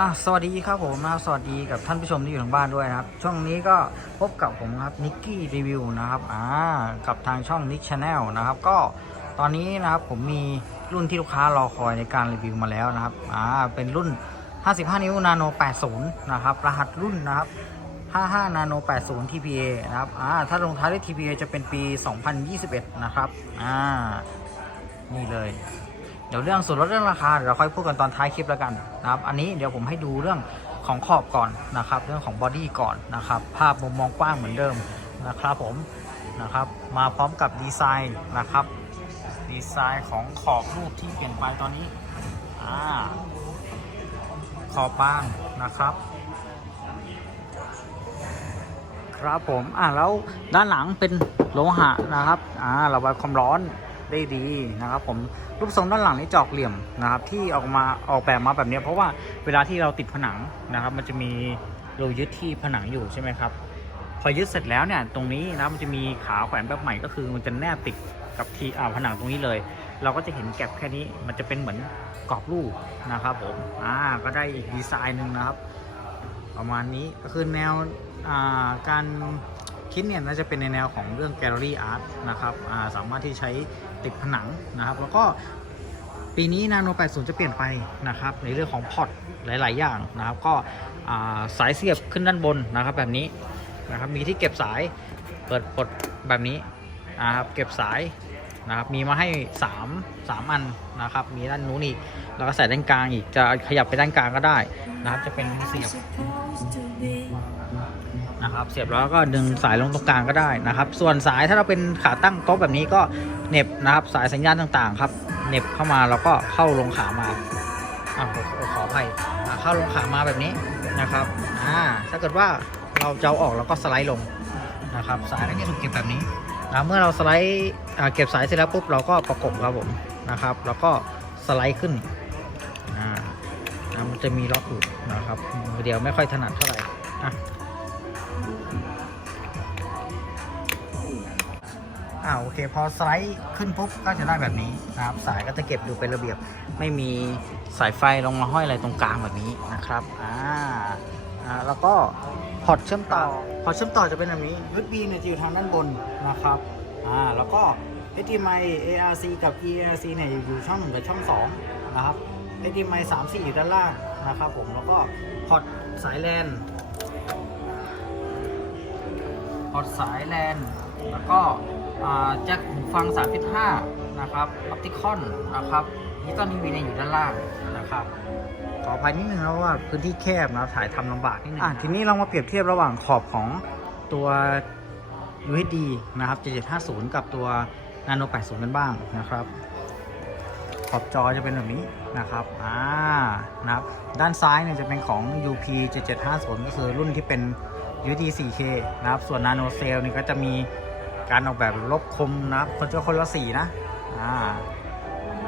อะสวัสดีครับผมนะสวัสดีกับท่านผู้ชมที่อยู่ทางบ้านด้วยนะครับ ช่องนี้ก็พบกับผมครับนิกกี้รีวิวนะครับอ่ากับทางช่องนิกชาแนลนะครับ ก็ตอนนี้นะครับผมมีรุ่นที่ลูกค้ารอคอยในการรีวิวมาแล้วนะครับอ่าเป็นรุ่น 55 นิ้วนาโน 80 นะครับ รหัสรุ่นนะครับ 55 นาโน 80 TPA นะครับอ่าถ้าลงท้ายด้วย TPA จะเป็นปี 2021 นะครับอ่านี่เลย เดี๋ยวเรื่องส่วนลดเรื่องราคาเดี๋ยวเราค่อยพูดกันตอนท้ายคลิปแล้วกันนะครับ อันนี้เดี๋ยวผมให้ดูเรื่องของขอบก่อนนะครับ เรื่องของบอดี้ก่อนนะครับ ภาพมุมมองกว้างเหมือนเดิมนะครับผมนะครับ มาพร้อมกับดีไซน์นะครับ ดีไซน์ของขอบรูปที่เปลี่ยนไปตอนนี้อ่าขอบบางนะครับ ครับผมอ่าแล้วด้านหลังเป็นโลหะนะครับอ่าระบายความร้อน ได้ดีนะครับผมรูปทรงด้านหลังนี่จอกเหลี่ยมนะครับที่ออกมาออกแบบมาแบบนี้เพราะว่าเวลาที่เราติดผนังนะครับมันจะมีรูยึดที่ผนังอยู่ใช่ไหมครับพอยึดเสร็จแล้วเนี่ยตรงนี้นะมันจะมีขาแขวนแบบใหม่ก็คือมันจะแนบติดกับที่อ่าผนังตรงนี้เลย เราก็จะเห็นแก็บแค่นี้มันจะเป็นเหมือนกรอบรูปนะครับผมอ่าก็ได้อีกดีไซน์หนึ่งนะครับ ประมาณนี้ก็คือแนวอ่าการคิดเนี่ยน่าจะเป็นในแนวของเรื่องแกลเลอรี่อาร์ตนะครับอ่าสามารถที่ใช้ ติดผนังนะครับ แล้วก็ปีนี้นาโน 80 จะเปลี่ยนไปนะครับ ในเรื่องของพอร์ตหลาย ๆ อย่างนะครับ ก็สายเสียบขึ้นด้านบนนะครับ แบบนี้นะครับ มีที่เก็บสายเปิดปลดแบบนี้นะครับ เก็บสายนะครับ มีมาให้ 3 3 อันนะครับ มีด้านนู้นอีก แล้วก็ใส่ด้านกลางอีก จะขยับไปด้านกลางก็ได้นะครับ จะเป็นเสียบ นะครับ เสียบแล้วก็ดึงสายลงตรงกลางก็ได้นะครับ ส่วนสายถ้าเราเป็นขาตั้งโต๊ะแบบนี้ก็เน็บนะครับสายสัญญาณต่างๆ ครับเน็บเข้ามาแล้วก็เข้าลงขามาอ่าขอขอภัยเข้าลงขามาแบบนี้นะครับอ่าถ้าเกิดว่าเราจะเอาออกแล้วก็สไลด์ลงนะครับ สายก็จะถูกเก็บแบบนี้นะเมื่อเราสไลด์เก็บสายเสร็จแล้วปุ๊บเราก็ประกบครับผมนะครับ แล้วก็สไลด์ขึ้นอ่านะมันจะมีล็อกอยู่นะครับมือเดียวไม่ค่อยถนัดเท่าไหร่อะ อ่าโอเค พอสไลด์ขึ้นปุ๊บก็จะได้แบบนี้นะครับ สายก็จะเก็บอยู่เป็นระเบียบ ไม่มีสายไฟลงมาห้อยอะไรตรงกลางแบบนี้นะครับอ่าอ่าแล้วก็พอร์ตเชื่อมต่อพอร์ตเชื่อมต่อจะเป็นแบบนี้ USB เนี่ยจะอยู่ทางด้านบนนะครับอ่าแล้วก็ HDMI ARC กับ EARC เนี่ยอยู่ช่องหนึ่งกับช่องสองนะครับ HDMI 3 4อยู่ด้านล่างนะครับผมแล้วก็พอร์ตสายแลนพอร์ตสายแลนแล้วก็ แจ็คหูฟัง 3.5 นะครับออปติคอนนะครับนี่ตอนนี้วีเนี่ยอยู่ด้านล่างนะครับขออภัยนิดนึงนะว่าพื้นที่แคบนะถ่ายทำลำบากนิดนึงอะทีนี้เรามาเปรียบเทียบระหว่างขอบของตัว UHD นะครับ 7750 กับตัว Nano 80 กันบ้างนะครับ ขอบจอจะเป็นแบบนี้นะครับอ่านะครับด้านซ้ายเนี่ยจะเป็นของ UP 7750 ก็คือรุ่นที่เป็น UHD 4K นะครับ ส่วน Nano Cell นี่ก็จะมี การออกแบบลบคมนะคนจะคนละสีนะอ่า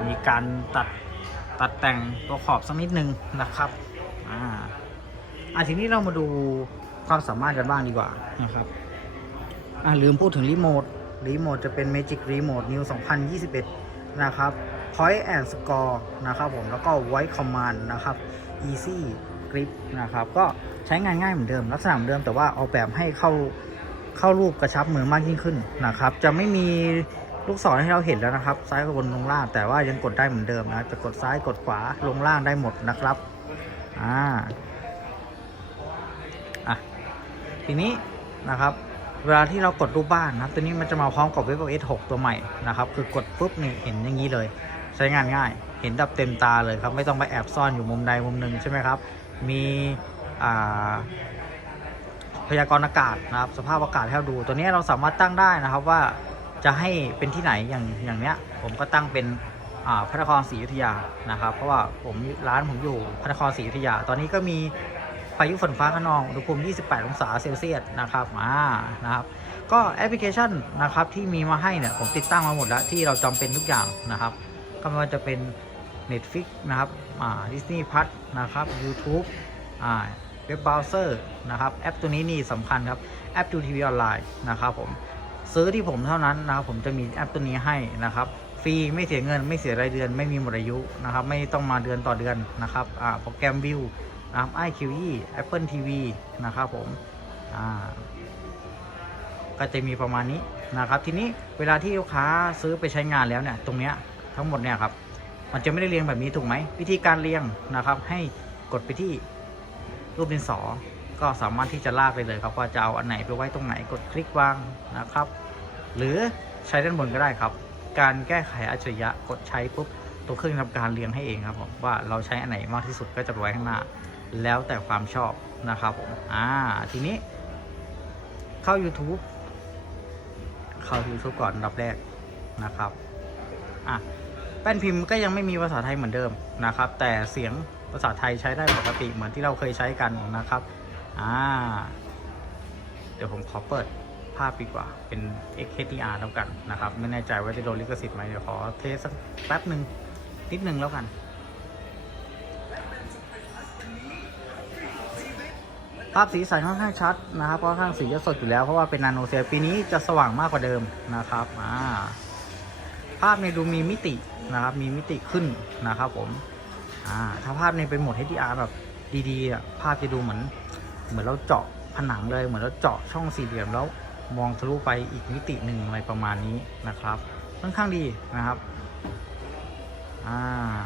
มีการตัดตัดแต่งตัวขอบสักนิดนึงนะครับอ่าอะทีนี้เรามาดูความสามารถกันบ้างดีกว่านะครับอ่าลืมพูดถึงรีโมทรีโมทจะเป็น Magic Remote New 2021 นะครับ Point and Score นะครับผมแล้วก็ Voice Command นะครับ Easy Grip นะครับ ก็ใช้งานง่ายเหมือนเดิม ลักษณะเหมือนเดิมแต่ว่าออกแบบให้เข้า เข้ารูปกระชับมือมากยิ่งขึ้นนะครับ จะไม่มีลูกศรให้เราเห็นแล้วนะครับ ซ้ายกับบนลงล่าง แต่ว่ายังกดได้เหมือนเดิมนะจะกดซ้ายกดขวาลงล่างได้หมดนะครับอ่าอะทีนี้นะครับ เวลาที่เรากดรูปบ้านนะตัวนี้มันจะมาพร้อมกับ WebOS 6 ตัวใหม่นะครับ คือกดปุ๊บนี่เห็นอย่างนี้เลย ใช้งานง่าย เห็นดับเต็มตาเลยครับ ไม่ต้องไปแอบซ่อนอยู่มุมใดมุมหนึ่งใช่ไหมครับ มีอ่า พยากรณ์อากาศนะครับ สภาพอากาศให้เราดู ตัวนี้เราสามารถตั้งได้นะครับว่าจะให้เป็นที่ไหนอย่างอย่างเนี้ย ผมก็ตั้งเป็นอ่าพระนครศรีอยุธยานะครับ เพราะว่าผมร้านผมอยู่พระนครศรีอยุธยา ตอนนี้ก็มีพายุฝนฟ้าขนองอุณหภูมิ 28 องศาเซลเซียสนะครับอ่านะครับก็แอปพลิเคชันนะครับที่มีมาให้เนี่ยผมติดตั้งมาหมดแล้วที่เราจำเป็นทุกอย่างนะครับ ก็ไม่ว่าจะเป็น Netflix นะครับอ่า Disney Plus นะครับ YouTube อ่า เว็บเบราว์เซอร์นะครับแอปตัวนี้นี่สำคัญครับแอปดูทีวีออนไลน์นะครับผมซื้อที่ผมเท่านั้นนะครับผมจะมีแอปตัวนี้ให้นะครับฟรีไม่เสียเงินไม่เสียรายเดือนไม่มีหมดอายุนะครับไม่ต้องมาเดือนต่อเดือนนะครับอ่าโปรแกรมวิวนะครับ iQIYI Apple TV นะครับผมอ่าก็จะมีประมาณนี้นะครับ ทีนี้เวลาที่ลูกค้าซื้อไปใช้งานแล้วเนี่ยตรงเนี้ยทั้งหมดเนี่ยครับมันจะไม่ได้เรียงแบบนี้ถูกไหมวิธีการเรียงนะครับ ให้กดไปที่ รูปดินสอ ก็สามารถที่จะลากไปเลยครับว่าจะเอาอันไหนไปไว้ตรงไหนกดคลิกวางนะครับ หรือใช้ด้านบนก็ได้ครับ การแก้ไขอัจฉริยะกดใช้ปุ๊บตัวเครื่องทำการเรียงให้เองครับผมว่าเราใช้อันไหนมากที่สุดก็จะไปไว้ข้างหน้า แล้วแต่ความชอบนะครับผมอ่าทีนี้ เข้า YouTube เข้า YouTube ก่อนอันดับแรกนะครับอะแป้นพิมพ์ก็ยังไม่มีภาษาไทยเหมือนเดิมนะครับ แต่เสียง ภาษาไทยใช้ได้ปกติเหมือนที่เราเคยใช้กันนะครับ อ่า เดี๋ยวผมขอเปิดภาพดีกว่า เป็น XHDR แล้วกันนะครับ ไม่แน่ใจว่าจะโดนลิขสิทธิ์ไหมเดี๋ยวขอเทสสักแป๊บหนึ่งนิดหนึ่งแล้วกันภาพสีสันค่อนข้างชัดนะครับเพราะค่อนข้างสีจะสดอยู่แล้วเพราะว่าเป็นนาโนเซลปีนี้จะสว่างมากกว่าเดิมนะครับอ่าภาพในดูมีมิตินะครับ มีมิติขึ้นนะครับผม อ่าถ้าภาพในเป็นโหมด HDR แบบดีๆอะภาพจะดูเหมือน เหมือนเราเจาะผนังเลยเหมือนเราเจาะช่องสี่เหลี่ยมแล้วมองทะลุไปอีกมิติหนึ่งอะไรประมาณนี้นะครับค่อนข้างดีนะครับอ่า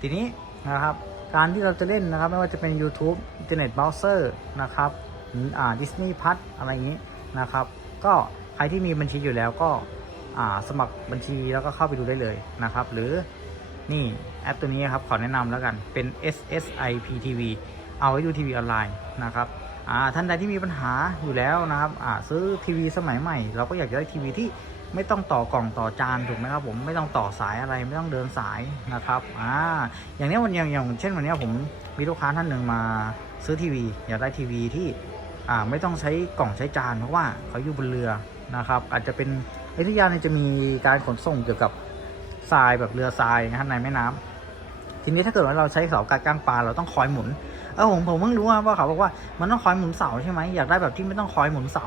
ทีนี้นะครับการที่เราจะเล่นนะครับไม่ว่าจะเป็น YouTube อินเทอร์เน็ตเบราว์เซอร์นะครับอ่าดิสนีย์พัทอะไรอย่างนี้นะครับ ก็ใครที่มีบัญชีอยู่แล้วก็อ่าสมัครบัญชีแล้วก็เข้าไปดูได้เลยนะครับ หรือ นี่แอปตัวนี้ครับขอแนะนำแล้วกันเป็น SSIP TV เอาไว้ดูทีวีออนไลน์นะครับท่านใดที่มีปัญหาอยู่แล้วนะครับซื้อทีวีสมัยใหม่ เราก็อยากจะได้ทีวีที่ไม่ต้องต่อกล่องต่อจานถูกไหมครับผมไม่ต้องต่อสายอะไรไม่ต้องเดินสายนะครับอ่าอย่างนี้วันอย่างอย่างเช่นวันนี้ผมมีลูกค้าท่านหนึ่งมาซื้อทีวีอยากได้ทีวีที่อ่าไม่ต้องใช้กล่องใช้จานเพราะว่าเขาอยู่บนเรือนะครับอาจจะเป็นอยุธยาเนี่ยจะมีการขนส่งเกี่ยวกับ ทรายแบบเรือทรายนะครับในแม่น้ำทีนี้ถ้าเกิดว่าเราใช้เสาการกลางปลาเราต้องคอยหมุนเออผมผมเพิ่งรู้ว่าเขาบอกว่ามันต้องคอยหมุนเสาใช่ไหมอยากได้แบบที่ไม่ต้องคอยหมุนเสา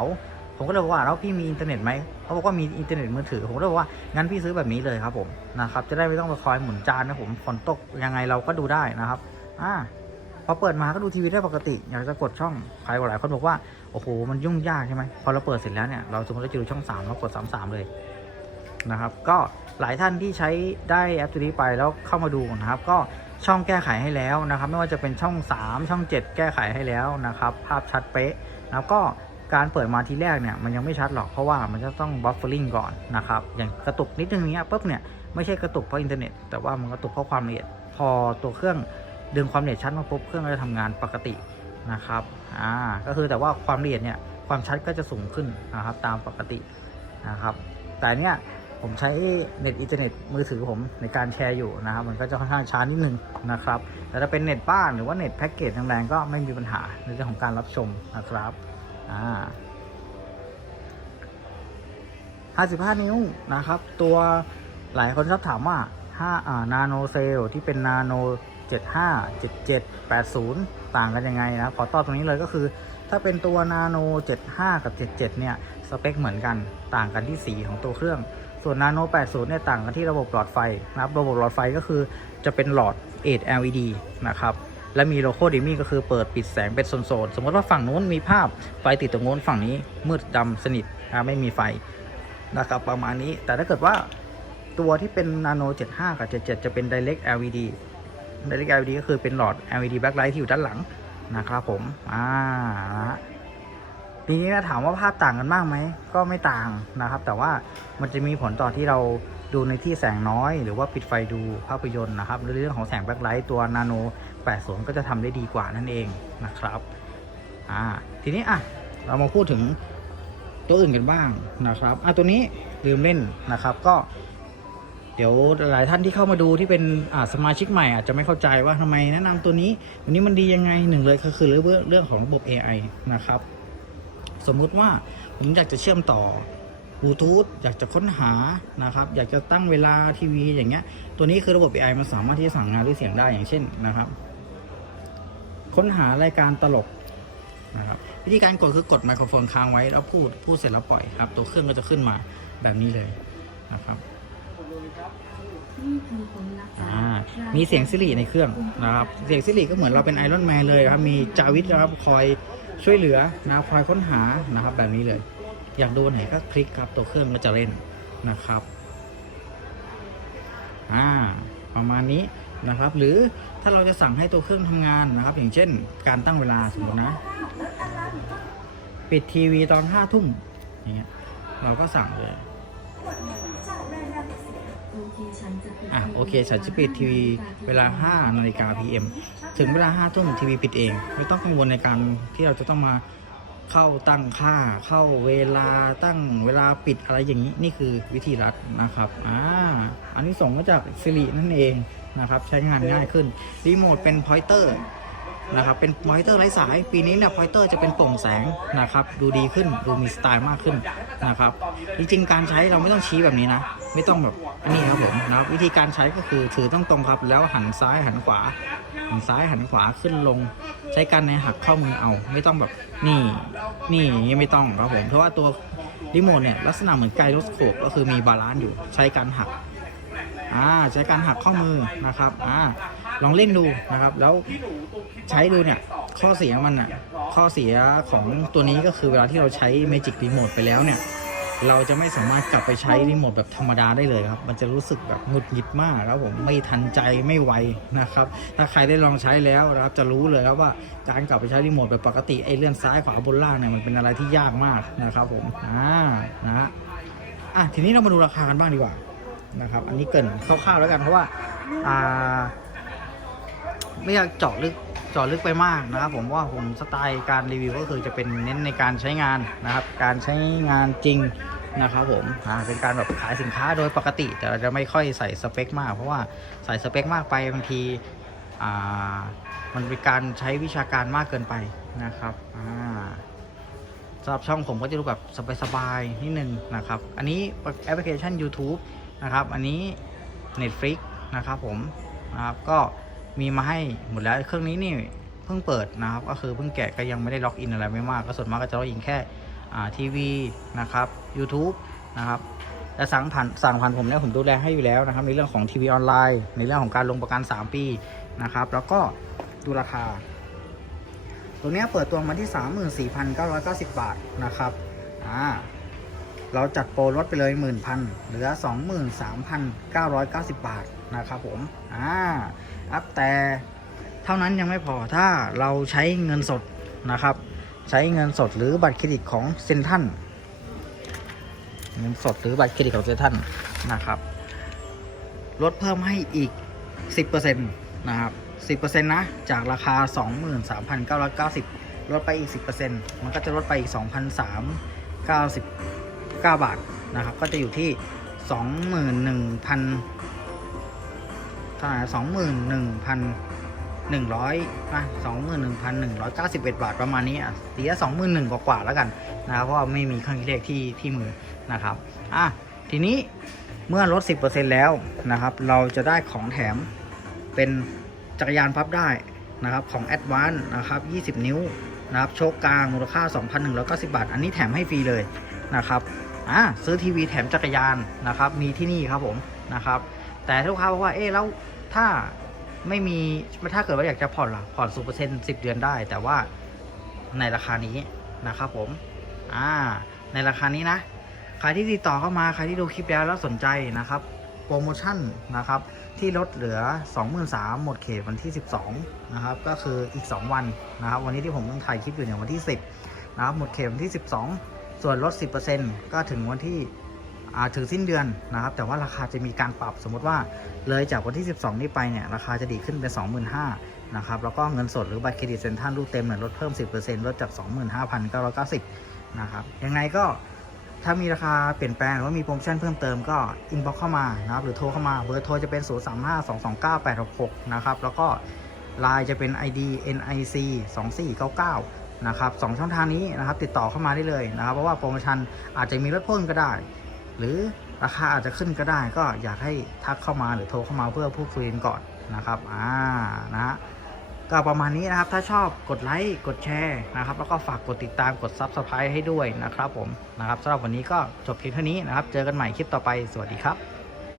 ผมก็เลยบอกว่าแล้วพี่มีอินเทอร์เน็ตไหมเขาบอกว่ามีอินเทอร์เน็ตมือถือผมก็เลยบอกว่างั้นพี่ซื้อแบบนี้เลยครับผมนะครับจะได้ไม่ต้องไปคอยหมุนจานนะผมฝนตกยังไงเราก็ดูได้นะครับอ่าพอเปิดมาก็ดูทีวีได้ปกติ อยากจะกดช่องใครหลายคนบอกว่าโอ้โหมันยุ่งยากใช่ไหมพอเราเปิดเสร็จแล้วเนี่ยเราสมมติเราจะดูช่อง3เรากด3 3เลย นะครับ ก็หลายท่านที่ใช้ได้แอปตัวนี้ไปแล้วเข้ามาดูนะครับ ก็ช่องแก้ไขให้แล้วนะครับ ไม่ว่าจะเป็นช่อง 3 ช่อง 7 แก้ไขให้แล้วนะครับ ภาพชัดเป๊ะแล้วก็การเปิดมาทีแรกเนี่ยมันยังไม่ชัดหรอกเพราะว่ามันจะต้องบัฟเฟอร์ลิงก่อนนะครับ อย่างกระตุกนิดนึงเนี้ยปุ๊บเนี่ยไม่ใช่กระตุกเพราะอินเทอร์เน็ตแต่ว่ามันกระตุกเพราะความละเอียด พอตัวเครื่องดึงความละเอียดชัดมาปุ๊บเครื่องก็จะทำงานปกตินะครับอ่าก็คือแต่ว่าความละเอียดเนี่ยความชัดก็จะสูงขึ้นนะครับตามปกตินะครับ แต่เนี้ย ผมใช้เน็ตอินเทอร์เน็ตมือถือผมในการแชร์อยู่นะครับ มันก็จะค่อนข้างช้านิดนึงนะครับ แต่ถ้าเป็นเน็ตบ้านหรือว่าเน็ตแพ็กเกจแรงๆก็ไม่มีปัญหาในเรื่องของการรับชมนะครับอ่า55 นิ้วนะครับ ตัวหลายคนชอบถามว่า5อ่านาโนเซลที่เป็นนาโน75 77 80 ต่างกันยังไงนะขอตอบตรงนี้เลยก็คือ ถ้าเป็นตัวนาโน75 กับ 77 เนี่ย สเปคเหมือนกัน ต่างกันที่สีของตัวเครื่อง ส่วนนาโน80 เนี่ยต่างกันที่ระบบหลอดไฟนะครับ ระบบหลอดไฟก็คือจะเป็นหลอด 8 LED นะครับ และมีโลโก้ดิมี่ก็คือเปิดปิดแสงเป็นโซนๆ สมมติว่าฝั่งนู้นมีภาพไฟติดตรงโน้นฝั่งนี้มืดดำสนิทนะไม่มีไฟนะครับประมาณนี้ แต่ถ้าเกิดว่าตัวที่เป็น Nano 75 กับ 77 จะเป็น Direct LED Direct LED ก็คือเป็นหลอด LED backlight ที่อยู่ด้านหลังนะครับผม อ่านะฮะ ทีนี้นะถามว่าภาพต่างกันมากไหม ก็ไม่ต่างนะครับ แต่ว่ามันจะมีผลต่อที่เราดูในที่แสงน้อย หรือว่าปิดไฟดูภาพยนตร์นะครับหรือเรื่องของแสงแบ็คไลท์ตัว Nano 80 ก็จะทำได้ดีกว่านั่นเองนะครับอ่าทีนี้อะเรามาพูดถึงตัวอื่นกันบ้างนะครับอะตัวนี้ลืมเล่นนะครับ ก็เดี๋ยวหลายท่านที่เข้ามาดูที่เป็นอ่าสมาชิกใหม่อาจจะไม่เข้าใจว่าทำไมแนะนำตัวนี้ วันนี้มันดียังไงหนึ่งเลยก็คือเรื่องเรื่องของระบบ AI นะครับ สมมุติว่าผมอยากจะเชื่อมต่อบลูทูธอยากจะค้นหานะครับ อยากจะตั้งเวลาทีวีอย่างเงี้ย ตัวนี้คือระบบ AI มันสามารถที่จะสั่งงานด้วยเสียงได้อย่างเช่นนะครับ ค้นหารายการตลกนะครับวิธีการกดคือกดไมโครโฟนค้างไว้แล้วพูดพูดเสร็จแล้วปล่อยครับ ตัวเครื่องก็จะขึ้นมาแบบนี้เลยนะครับมีเสียงซิริในเครื่องนะครับ เสียงซิริก็เหมือนเราเป็นไอรอนแมนเลยครับ มีจาวิทนะครับคอย ช่วยเหลือนะคอยค้นหานะครับ แบบนี้เลย อยากดูอันไหนก็คลิกครับ ตัวเครื่องก็จะเล่นนะครับอ่าประมาณนี้นะครับ หรือถ้าเราจะสั่งให้ตัวเครื่องทำงานนะครับ อย่างเช่น การตั้งเวลาสมมตินะ ปิดทีวีตอนห้าทุ่มอย่างเงี้ยเราก็สั่งเลย อเคฉันจะปิดอะโอเคฉันจะปิดทีวีเวลา 5 นาฬิกา PM ถึงเวลา5ทุ่มทีวีปิดเอง ไม่ต้องกังวลในการที่เราจะต้องมาเข้าตั้งค่า เข้าเวลาตั้งเวลาปิดอะไรอย่างนี้ นี่คือวิธีรัดนะครับอ่าอันนี้ส่งมาจากสิรินั่นเองนะครับ ใช้งานง่ายขึ้นรีโมทเป็นพอยเตอร์ นะครับเป็นพอยเตอร์ไร้สาย ปีนี้เนี่ยพอยเตอร์จะเป็นโปร่งแสงนะครับดูดีขึ้นดูมีสไตล์มากขึ้นนะครับจริงๆการใช้เราไม่ต้องชี้แบบนี้นะ ไม่ต้องแบบอันนี้ครับผมนะครับวิธีการใช้ก็คือถือต้องตรงครับ แล้วหันซ้ายหันขวา หันซ้ายหันขวาขึ้นลง ใช้กันในหักข้อมือเอา ไม่ต้องแบบนี่นี่อย่างนี้ไม่ต้องครับผมเพราะว่าตัวรีโมทเนี่ยลักษณะเหมือนไกโรสโคปก็คือมีบาลานซ์อยู่ใช้การหักอ่าใช้การหักข้อมือนะครับอ่า ลองเล่นดูนะครับ แล้วใช้ดูเนี่ย ข้อเสียมันอะ ข้อเสียของตัวนี้ก็คือเวลาที่เราใช้ Magic Remote ไปแล้วเนี่ย เราจะไม่สามารถกลับไปใช้รีโมทแบบธรรมดาได้เลยครับ มันจะรู้สึกแบบหงุดหงิดมากครับผม ไม่ทันใจไม่ไวนะครับ ถ้าใครได้ลองใช้แล้วนะครับ จะรู้เลยครับว่าการกลับไปใช้รีโมทแบบปกติไอ้เลื่อนซ้ายขวาบนล่างเนี่ยมันเป็นอะไรที่ยากมากนะครับผม อ่า นะอะทีนี้เรามาดูราคากันบ้างดีกว่านะครับ อันนี้เกินคร่าวๆแล้วกันเพราะว่า อ่า ไม่อยากเจาะลึกเจาะลึกไปมากนะครับ ผมว่าผมสไตล์การรีวิวก็คือจะเป็นเน้นในการใช้งานนะครับ การใช้งานจริงนะครับผมเป็นการแบบขายสินค้าโดยปกติ แต่เราจะไม่ค่อยใส่สเปค มาก เพราะว่าใส่สเปค มากไปบางทีมันเป็นการใช้วิชาการมากเกินไปนะครับสำหรับช่องผมก็จะดูแบบสบายๆนิดนึงนะครับ อันนี้แอปพลิเคชัน YouTube นะครับ อันนี้ Netflix นะครับผมนะครับก็ มีมาให้หมดแล้วเครื่องนี้นี่เพิ่งเปิดนะครับ ก็คือเพิ่งแกะก็ยังไม่ได้ล็อกอินอะไรไม่มาก ก็ส่วนมากก็จะล็อกอินแค่ทีวีนะครับ YouTube นะครับแต่สั่งผ่านสั่งผ่านผมเนี่ยผมดูแลให้อยู่แล้วนะครับ ในเรื่องของทีวีออนไลน์ ในเรื่องของการลงประกัน 3 ปีนะครับ แล้วก็ดูราคา ตัวนี้เปิดตัวมาที่ 34,990 บาทนะครับอ่าเราจัดโปรลดไปเลย 10,000เหลือ 23,990 บาทนะครับผมอ่า ครับแต่เท่านั้นยังไม่พอถ้าเราใช้เงินสดนะครับ ใช้เงินสดหรือบัตรเครดิตของเซ็นทรัลเงินสดหรือบัตรเครดิตของเซ็นทรัลนะครับลดเพิ่มให้อีก 10%นะครับ 10%นะ จากราคา 23,990 ลดไปอีก 10%มันก็จะลดไปอีก 2,399 บาทนะครับ ก็จะอยู่ที่ 21,000 ท่าไหร่สองหมื่นหนึ่งพันหนึ่งร้อยอะสองหมื่นหนึ่งพันหนึ่งร้อยเก้าสิบเอ็ดบาทประมาณนี้อะตีละสองหมื่นหนึ่งกว่าๆแล้วกันนะครับเพราะว่าไม่มีเครื่องคิดเลขที่ที่มือนะครับอะทีนี้เมื่อลด 10%แล้วนะครับ เราจะได้ของแถมเป็นจักรยานพับได้นะครับของ a d v a n c e นะครับ 20 นิ้วนะครับโชคกลางมูลค่า 2,190 บาท อันนี้แถมให้ฟรีเลยนะครับอะซื้อทีวีแถมจักรยานนะครับ มีที่นี่ครับผมนะครับ แต่ลูกค้าบอกว่าเอ๊ะแล้ว ถ้าไม่มีถ้าเกิดว่าอยากจะผ่อนล่ะผ่อนสูเปอร์เซ็นต์สิบเดือนได้ แต่ว่าในราคานี้นะครับผม อ่า ในราคานี้นะ ใครที่ติดต่อเข้ามา ใครที่ดูคลิปแล้วแล้วสนใจนะครับ โปรโมชั่นนะครับ ที่ลดเหลือ 23,000หมดเขตวันที่ 12 นะครับ ก็คืออีก 2 วันนะครับ วันนี้ที่ผมต้องถ่ายคลิปอยู่เนี่ยวันที่ 10 นะครับ หมดเขตวันที่ 12 ส่วนลด 10%ก็ถึงวันที่ ถึงสิ้นเดือนนะครับ แต่ว่าราคาจะมีการปรับสมมติว่าเลยจากวันที่ 12 นี้ไปเนี่ยราคาจะดีขึ้นเป็น 25,000นะครับแล้วก็เงินสดหรือบัตรเครดิตเซ็นทรัลรูดเต็มเนี่ยลดเพิ่ม 10%ลดจาก 25,990นะครับยังไงก็ถ้ามีราคาเปลี่ยนแปลงหรือว่ามีโปรโมชั่นเพิ่มเติมก็อินบ็อกเข้ามานะครับหรือโทรเข้ามาเบอร์โทรจะเป็น 035-229-866 นะครับแล้วก็ไลน์จะเป็น ID NIC 2499 นะครับสองช่องทางนี้นะครับติดต่อเข้ามาได้เลยนะครับเพราะว่าโปรโมชั่นอาจจะมีลดเพิ่มก็ได้ หรือราคาอาจจะขึ้นก็ได้ก็อยากให้ทักเข้ามาหรือโทรเข้ามาเพื่อพูดคุยกันก่อนนะครับอ่านะฮะก็ประมาณนี้นะครับถ้าชอบกดไลค์กดแชร์นะครับแล้วก็ฝากกดติดตามกด Subscribe ให้ด้วยนะครับผมนะครับสำหรับวันนี้ก็จบเพียงเท่านี้นะครับ เจอกันใหม่คลิปต่อไปสวัสดีครับ